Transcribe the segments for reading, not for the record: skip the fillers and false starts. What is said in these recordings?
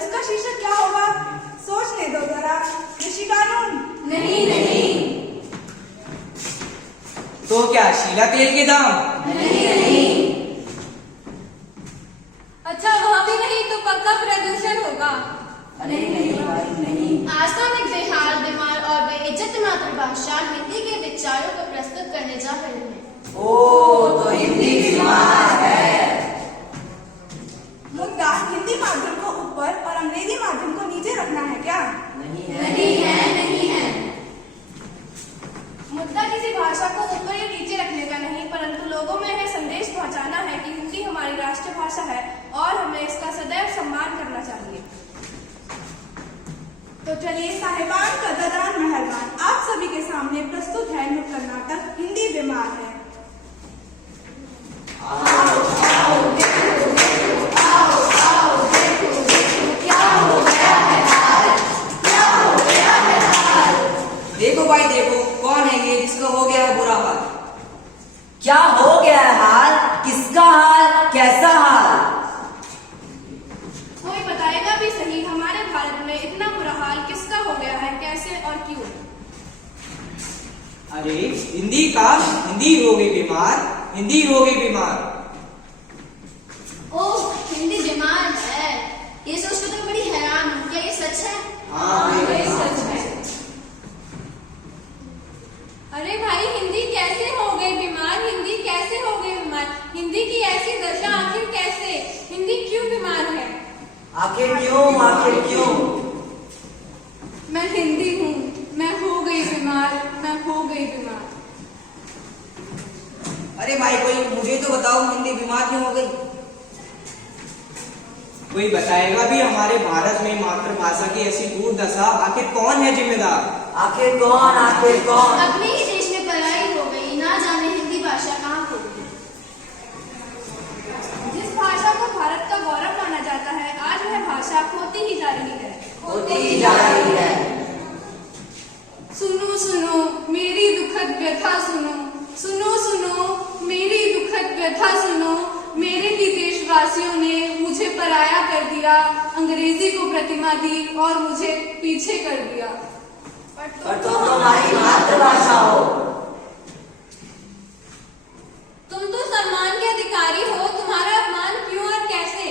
इसका शीर्षक क्या होगा? सोचने दो जरा। कृषि कानून? नहीं नहीं। तो क्या शीला तेल के दाम? नहीं नहीं। अच्छा वह भी नहीं तो पक्का प्रदूषण होगा? अरे नहीं भाई नहीं। आज हम एक बेहाल, बीमार और बेइज्जत मातृभाषा हिंदी के विचारों को प्रस्तुत करने जा रहे हैं। ओ तो हिंदी बीमार है। मुद्दा हिंदी माध्यम को ऊपर और अंग्रेजी माध्यम को नीचे रखना है क्या? नहीं है। नहीं है, नहीं है। मुद्दा किसी भाषा को ऊपर या नीचे रखने का नहीं, परंतु लोगों में यह संदेश पहुंचाना है कि हिंदी हमारी राष्ट्रीय भाषा है और हमें इसका सदैव सम्मान करना चाहिए। तो चलिए साहिबान, कदरदान, मेहरबान, आप सभी के सामने प्रस्तुत है नुक्कड़ नाटक हिंदी बीमार है। देखो भाई देखो, कौन है ये जिसका हो गया है बुरा हाल? क्या हो गया है हाल? किसका हाल? कैसा हाल? कोई बताएगा भी सही, हमारे भारत में इतना बुरा हाल किसका हो गया है, कैसे और क्यों? अरे हिंदी हो गई बीमार, हिंदी हो गई बीमार। ओह, हिंदी बीमार है। ये सोचकर तो बड़ी हैरान हूँ। क्या ये सच है? हाँ ये सच है। अरे भाई हिंदी कैसे हो गई बीमार? हिंदी कैसे हो गई बीमार? हिंदी की ऐसी दशा आखिर कैसे? हिंदी क्यों बीमार है? आखिर क्यों? आखिर क्यों? मैं हिंदी हूँ, मैं हो गई बीमार, मैं हो गई बीमार। अरे भाई कोई मुझे तो बताओ, हिंदी बीमार क्यों हो गई? कोई बताएगा भी हमारे भारत में मातृभाषा की ऐसी दुर्दशा आखिर कौन है जिम्मेदार? आखिर कौन? आखिर कौन? अपने ही देश में पढ़ाई हो गई, ना जाने हिंदी भाषा कहाँ खो गई। जिस भाषा को भारत का गौरव माना जाता है, आज वह भाषा खोती ही जा रही है। होती ही जा रही है। सुनो सुनो मेरी दुखद व्यथा सुनो, सुनो सुनो मेरी दुखद व्यथा सुनो। मेरे ही देशवासियों ने मुझे पराया कर दिया, अंग्रेजी को प्रतिमा दी और मुझे पीछे कर दिया। पर तो तुम्हारी मातृभाषा हो। तुम तो सम्मान के अधिकारी हो, तुम्हारा अपमान क्यों और कैसे?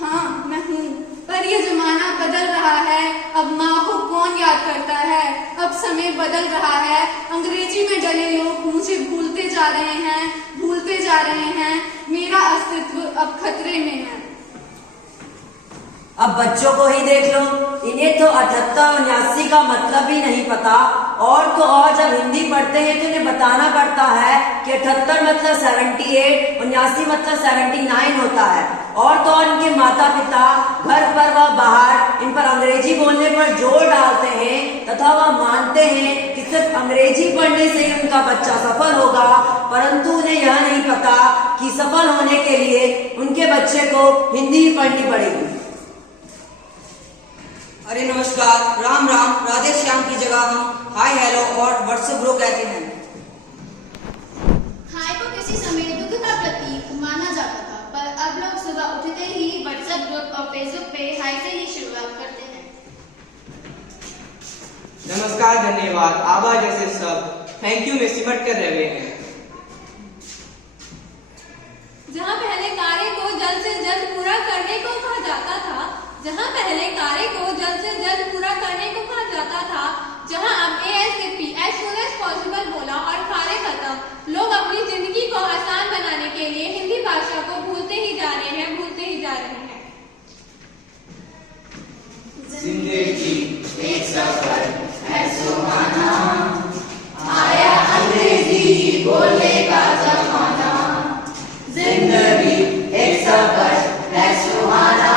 हाँ मैं हूँ, पर यह जमाना बदल रहा है। अब माँ को कौन याद करता है? अब समय बदल रहा है। अंग्रेजी में डले लोग मुझे भूलते जा रहे हैं, भूलते जा रहे हैं। मेरा अस्तित्व अब खतरे में है। अब बच्चों को ही देख लो, इन्हें तो 78-79 का मतलब भी नहीं पता। और तो और जब हिंदी पढ़ते हैं तो इन्हें बताना पड़ता है कि 78 मतलब 78, 79 मतलब 79 होता है। और तो और इनके माता पिता घर पर व बाहर इन पर अंग्रेजी बोलने पर जोर डालते हैं तथा वह मानते हैं कि सिर्फ अंग्रेजी पढ़ने से ही उनका बच्चा सफल होगा, परंतु उन्हें यह नहीं पता कि सफल होने के लिए उनके बच्चे को हिंदी पढ़नी पड़ेगी। अरे नमस्कार, राम राम, राधे श्याम की जगह हम हाय हेलो और व्हाट्सएप ब्रो कहते हैं। हाय को किसी समय दुख का प्रतीक माना जाता था, पर अब लोग सुबह उठते ही व्हाट्सएप ग्रुप और फेसबुक पे हाय से ही शुरुआत करते हैं। नमस्कार, धन्यवाद, आभार जैसे सब थैंक यू में सिमट कर रहे हैं। जहाँ पहले कार्य को जल्द से जल्द पूरा करने को कहा जाता था, जहाँ पहले कार्य को जल्द से जल्द पूरा करने को कहा जाता था, जहाँ अब ASAP as soon as possible बोला और कार्य खत्म। लोग अपनी जिंदगी को आसान बनाने के लिए हिंदी भाषा को भूलते ही जा रहे हैं, भूलते ही जा रहे हैं। जिंदगी एक सफर है सुहाना, आया अंग्रेजी बोलने का जमाना। जिंदगी एक सफर है सुहाना,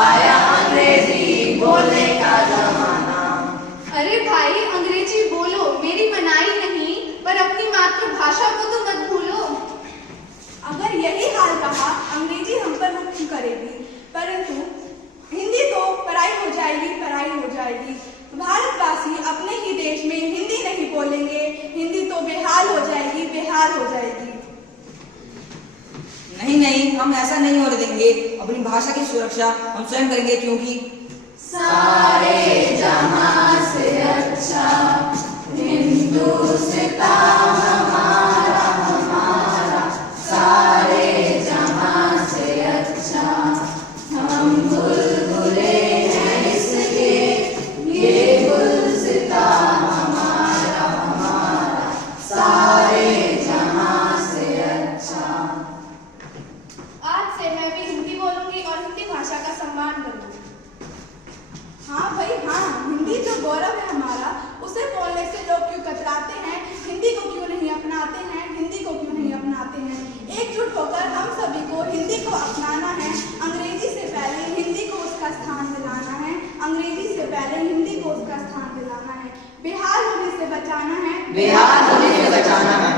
आया अंग्रेजी बोलने का जमाना। अरे भाई अंग्रेजी बोलो, मेरी मनाही नहीं, पर अपनी मातृभाषा को तो मत भूलो। अगर यही हाल रहा, अंग्रेजी हम पर हुक्म करेगी, परंतु हिंदी तो पराई हो जाएगी, पराई हो जाएगी। भारतवासी अपने ही देश में हिंदी नहीं बोलेंगे, हिंदी तो बेहाल हो जाएगी, बेहाल हो जाएगी। नहीं नहीं, हम ऐसा नहीं होने देंगे। अपनी भाषा की सुरक्षा हम स्वयं करेंगे, क्योंकि सारे जहां से अच्छा हिंदुस्तान हमारा हमारा, सारे जहां से अच्छा हम बुलबुले हैं इसके, ये गुलसितां हमारा हमारा, सारे जहां से अच्छा। आज से मैं भी हिंदी बोलूंगी और हिंदी भाषा का सम्मान करूंगी। हाँ भाई हाँ, हिंदी जो गौरव है हमारा, उसे बोलने से लोग क्यों कतराते हैं, हिंदी को क्यों नहीं अपनाते हैं, हिंदी को क्यों नहीं अपनाते हैं। एकजुट होकर हम सभी को हिंदी को अपनाना है, अंग्रेजी से पहले हिंदी को उसका स्थान दिलाना है, अंग्रेजी से पहले हिंदी को उसका स्थान दिलाना है। बेहाल होने से बचाना है, बेहाल होने से बचाना है।